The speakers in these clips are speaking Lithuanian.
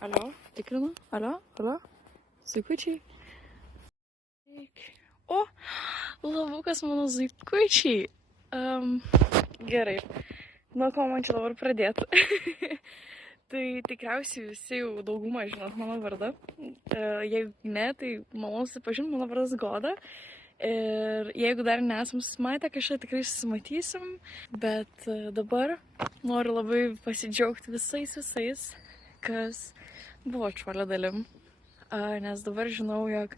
Alio, tikrinu. Alio. Zuikučiai. O, labukas mano zuikučiai. Gerai. Nuo ko man čia dabar pradėti? Tai tikriausiai visi jau daugumą žinot mano vardą. Jeigu ne, tai malonu susipažinti, mano vardas Goda. Ir jeigu dar nesam susimatę, kažką tikrai susimatysim. Bet dabar noriu labai pasidžiaugti visais, kas buvo šuolio dalim. Nes dabar žinau, jog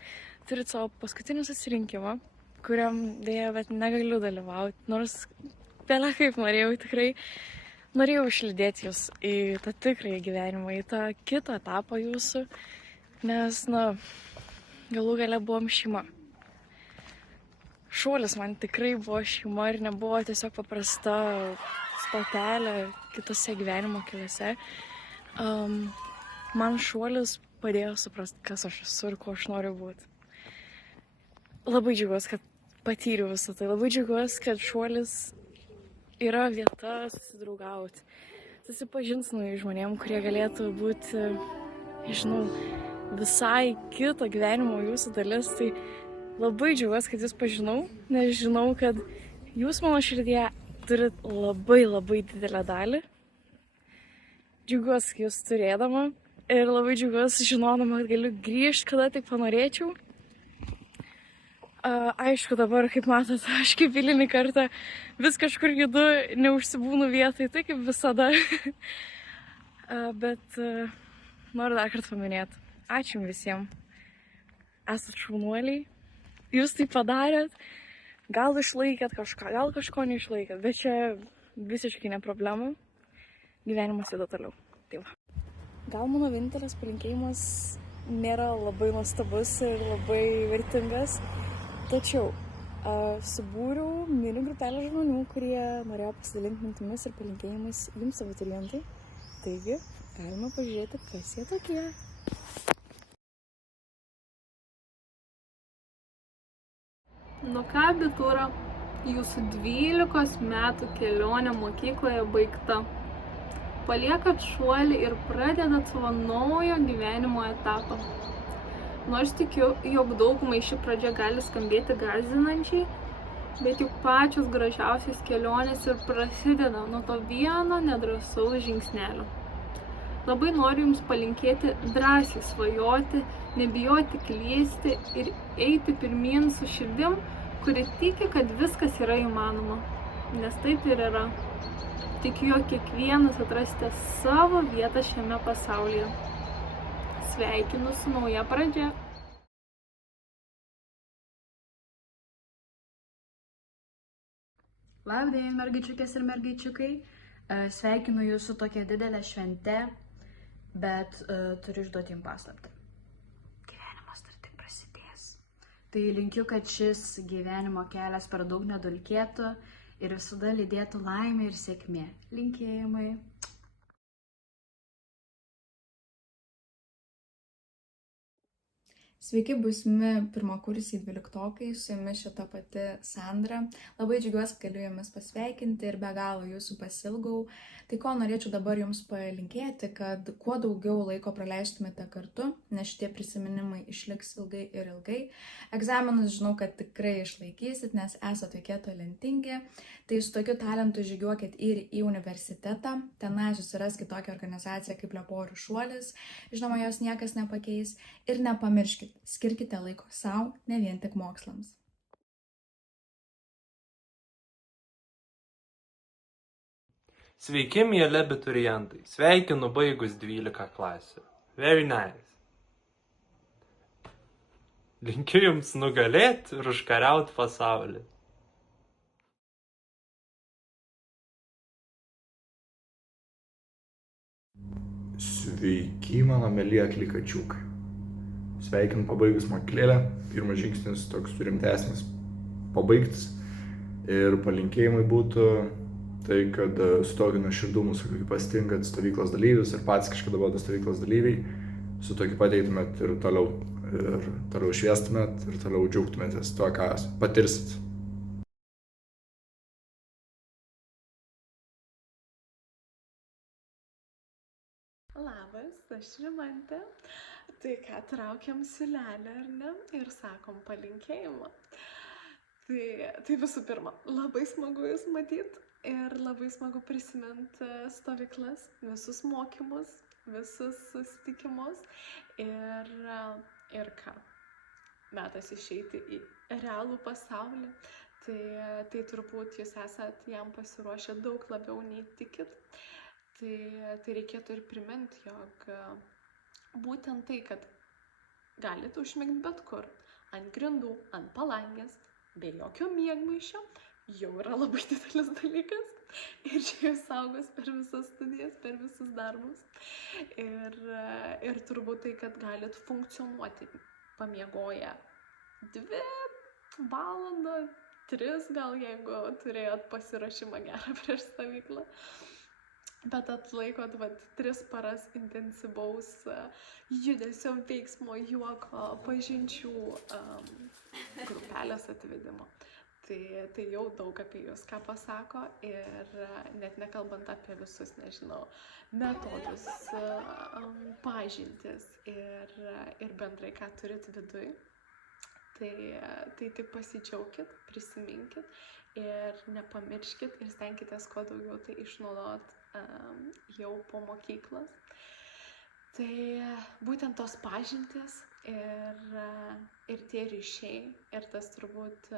turit savo paskutinį susirinkimą, kuriam dėja, bet negaliu dalyvauti. Nors vėlia kaip norėjau, tikrai norėjau išlydėti jūs į tą tikrąjį gyvenimą, į tą kitą etapą jūsų. Nes, galų gale buvom šeima. Šuolis man tikrai buvo šeima ir nebuvo tiesiog paprasta stotelė kitose gyvenimo keliuose. Man šuolis padėjo suprasti, kas aš esu ir ko aš noriu būti. Labai džiaugiuosi, kad patyriau visą tai. Labai džiaugiuosi, kad šuolis yra vieta susidraugauti. Susipažinti su naujais žmonėm, kurie galėtų būti, nežinau, visai kito gyvenimo jūsų dalis. Tai labai džiaugiuosi, kad jūs pažinau, nes žinau, kad jūs mano širdyje turit labai didelę dalį. Džiaugiuosi jūs turėdama ir labai džiaugiuosi žinodama, kad galiu grįžti, kada tik panorėčiau. Aišku, dabar, kaip matot, aš kaip eilinį kartą vis kažkur judu, neužsibūnu vietai, tai kaip visada. Bet noriu dar kartą paminėti. Ačiū jums visiems. Esat šaunuoliai. Jūs tai padarėt. Gal išlaikėt kažką, gal kažko neišlaikėt, bet čia visiškai ne problema. Gyvenimas juda toliau. Tai va. Gal mano vienintelis palinkėjimas nėra labai nuostabus ir labai vertingas, tačiau subūriau mini grupelę žmonių, kurie norėjo pasidalinti mintimis ir palinkėjimais jums abiturientai. Taigi, galima pažiūrėti, kas jie tokie. Nu ką, abitūra, jūsų 12 metų kelionė mokykloje baigta. Paliekat šuolį ir pradedat savo naujo gyvenimo etapą. Nors tikiu, jog daugumai ši pradžia gali skambėti gąsdinančiai, bet juk pačios gražiausios kelionės ir prasideda nuo to vieno nedrąsaus žingsnelio. Labai noriu jums palinkėti drąsiai svajoti, nebijoti klysti ir eiti pirmyn su širdim, kuri tiki, kad viskas yra įmanoma. Nes taip ir yra. Tikiu, jog kiekvienas atrasite savo vietą šiame pasaulyje. Sveikinu su nauja pradžia. Labdien, mergaičiukės ir mergaičiukai. Sveikinu jūs su tokia didelė švente, bet turiu išduoti jums paslaptį. Gyvenimas dar tik prasidės. Tai linkiu, kad šis gyvenimo kelias per daug nedulkėtų ir visada lydėtų laimė ir sėkmė. Linkėjimai. Sveiki, būsimi pirmakursiai 12-okai, su jumis šita pati Sandra. Labai džiaugiuosi, kad galiu jumis pasveikinti ir be galo jūsų pasilgau. Tai ko norėčiau dabar jums palinkėti, kad kuo daugiau laiko praleistumėte kartu, nes šitie prisiminimai išliks ilgai ir ilgai. Egzaminus žinau, kad tikrai išlaikysit, nes esate tokie talentingi. Tai su tokiu talentu žygiuokit ir į universitetą. Tenai susiraskit tokią organizaciją kaip Leporių šuolis. Žinoma, jos niekas nepakeis. Ir nepamirškit, skirkite laiko sau, ne vien tik mokslams. Sveiki, mieli abiturientai. Sveikinu baigus 12 klasių. Very nice. Linkiu jums nugalėti ir užkariauti pasaulį. Sveiki, mano mėly aklikačiukai. Sveikinu pabaigus mokyklėlę. Pirmas žingsnis toks rimtesnis pabaigtas. Ir palinkėjimai būtų tai, kad su tokiu nuoširdumu, su kokiu pasitinkat stovyklos dalyvius ir patys kažkada buvote stovyklos dalyviai, su tokiu pateitumėt ir toliau šviestumėt ir toliau džiaugtumėtės tuo, ką patirsit. Labas, aš Rimantė. Tai ką, traukiam siūlelę, ar ne? Ir sakom palinkėjimą. Tai visų pirma, labai smagu Jūs matyti ir labai smagu prisiminti stovyklas, visus mokymus, visus susitikimus ir ką, metas išeiti į realų pasaulį. Tai turbūt Jūs esat jam pasiruošę daug labiau nei tikit. Tai reikėtų ir priminti, jog būtent tai, kad galite užmigti bet kur, ant grindų, ant palangės, be jokio miegmaišio, jau yra labai didelis dalykas. Ir čia Jūs saugos per visas studijas, per visus darbus. Ir turbūt tai, kad galit funkcionuoti pamiegoję 2 valandas, 3 gal, jeigu turėjot pasiruošimą gerą prieš stovyklą. Bet atlaikot 3 paras intensyvaus judesio, veiksmo, juoko, pažinčių, grupelės atvedimo. Tai jau daug apie Jūs ką pasako ir net nekalbant apie visus, nežinau, metodus, pažintis ir bendrai ką turit viduj. Tai tik pasidžiaukit, prisiminkit ir nepamirškit ir stenkitės kuo daugiau tai išnaudot jau po mokyklos. Tai būtent tos pažintys ir tie ryšiai ir tas turbūt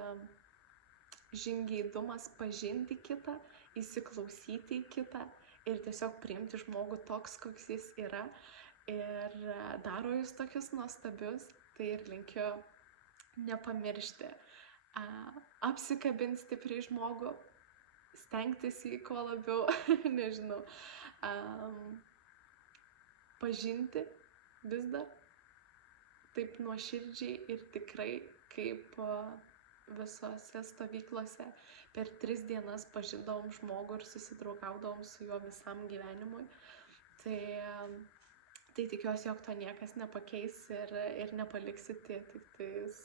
žingeidumas pažinti kitą, įsiklausyti į kitą ir tiesiog priimti žmogų toks, koks jis yra ir daro Jūs tokius nuostabius. Tai ir linkiu nepamiršti, apsikabinti stipriai žmogų, stengtis jį kuo labiau, nežinau, pažinti vis dar taip nuoširdžiai ir tikrai, kaip visose stovyklose per 3 dienas pažindavom žmogų ir susidraugaudavom su juo visam gyvenimui. Tai tikiuosi, jog to niekas nepakeis ir nepaliksit tiktais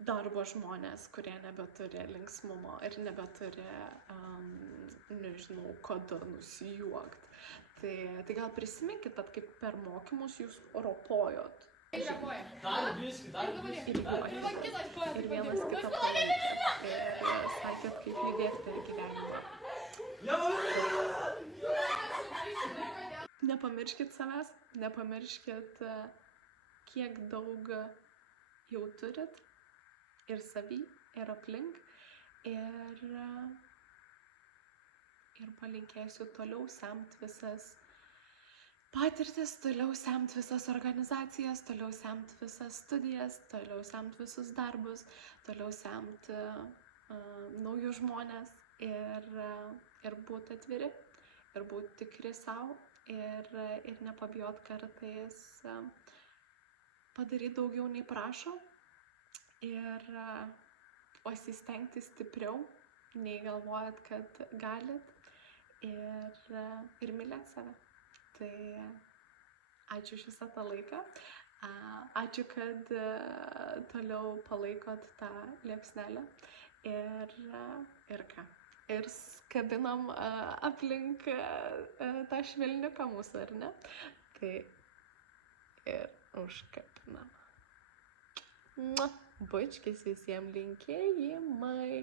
darbo žmonės, kurie nebeturi linksmumo ir nebeturi, nežinau, kada nusijuokt. Tai gal prisiminkit, kad kaip per mokymus Jūs ropojot. Ir vienas kitą palaikėt. Ir sakėt, kaip judėt per gyvenimą. Nepamirškit savęs, nepamirškit, kiek daug jau turit ir savy, ir aplink. Ir palinkėsiu toliau semt visas patirtis, toliau semt visas organizacijas, toliau semt visas studijas, toliau semt visus darbus, toliau semt naujus žmonės ir būti atviri, ir būti tikri savo. Ir nepabijot kartais padaryti daugiau nei prašo ir pasistengti stipriau, nei galvojat, kad galit ir mylėt save. Tai ačiū už visą tą laiką, ačiū, kad toliau palaikot tą liepsnelę ir ką. Ir skabinam aplink tą švelniuką mūsų, ar ne? Tai ir užkabinam. Bučkis visiems linkėjimai.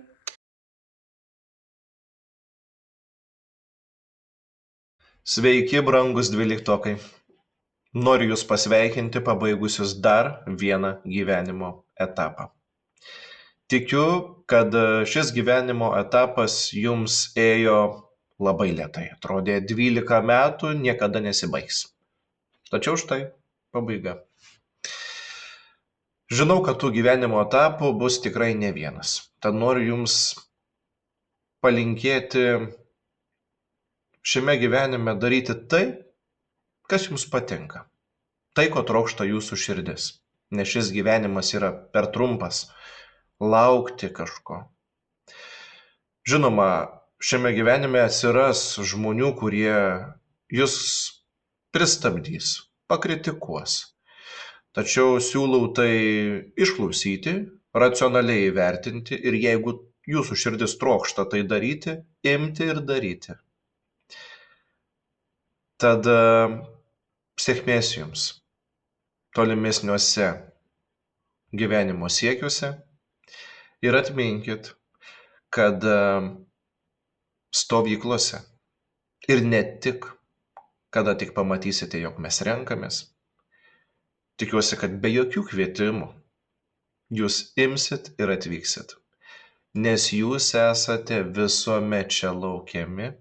Sveiki, brangus 12-okai. Noriu Jūs pasveikinti pabaigusius dar vieną gyvenimo etapą. Tikiu, kad šis gyvenimo etapas Jums ėjo labai lėtai. Atrodė 12 metų niekada nesibaigs. Tačiau štai pabaiga. Žinau, kad tų gyvenimo etapų bus tikrai ne vienas. Tad noriu Jums palinkėti šiame gyvenime daryti tai, kas Jums patinka. Tai, ko trokšta Jūsų širdis. Nes šis gyvenimas yra per trumpas laukti kažko. Žinoma, šiame gyvenime atsiras žmonių, kurie Jūs pristabdys, pakritikuos. Tačiau siūlau tai išklausyti, racionaliai įvertinti ir jeigu Jūsų širdis trokšta tai daryti, imti ir daryti. Tad Sėkmės jums tolimesniuose gyvenimo siekiuose ir atminkit, kad stovyklose ir ne tik, kada tik pamatysite, jog mes renkamės, tikiuosi, kad be jokių kvietimų jūs imsit ir atvyksit, nes jūs esate visuomet čia laukiami,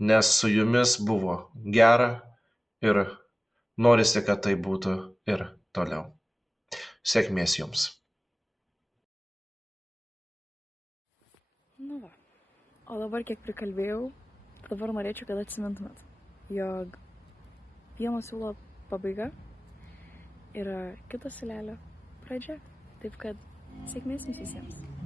nes su jumis buvo gera ir norisi, kad tai būtų ir toliau. Sėkmės jums. Nu va. O dabar kiek prikalbėjau, dabar norėčiau, kad atsimintumėt, jog vieno siūlo pabaiga yra kito siūlelio pradžia. Taip kad sėkmės jums visiems.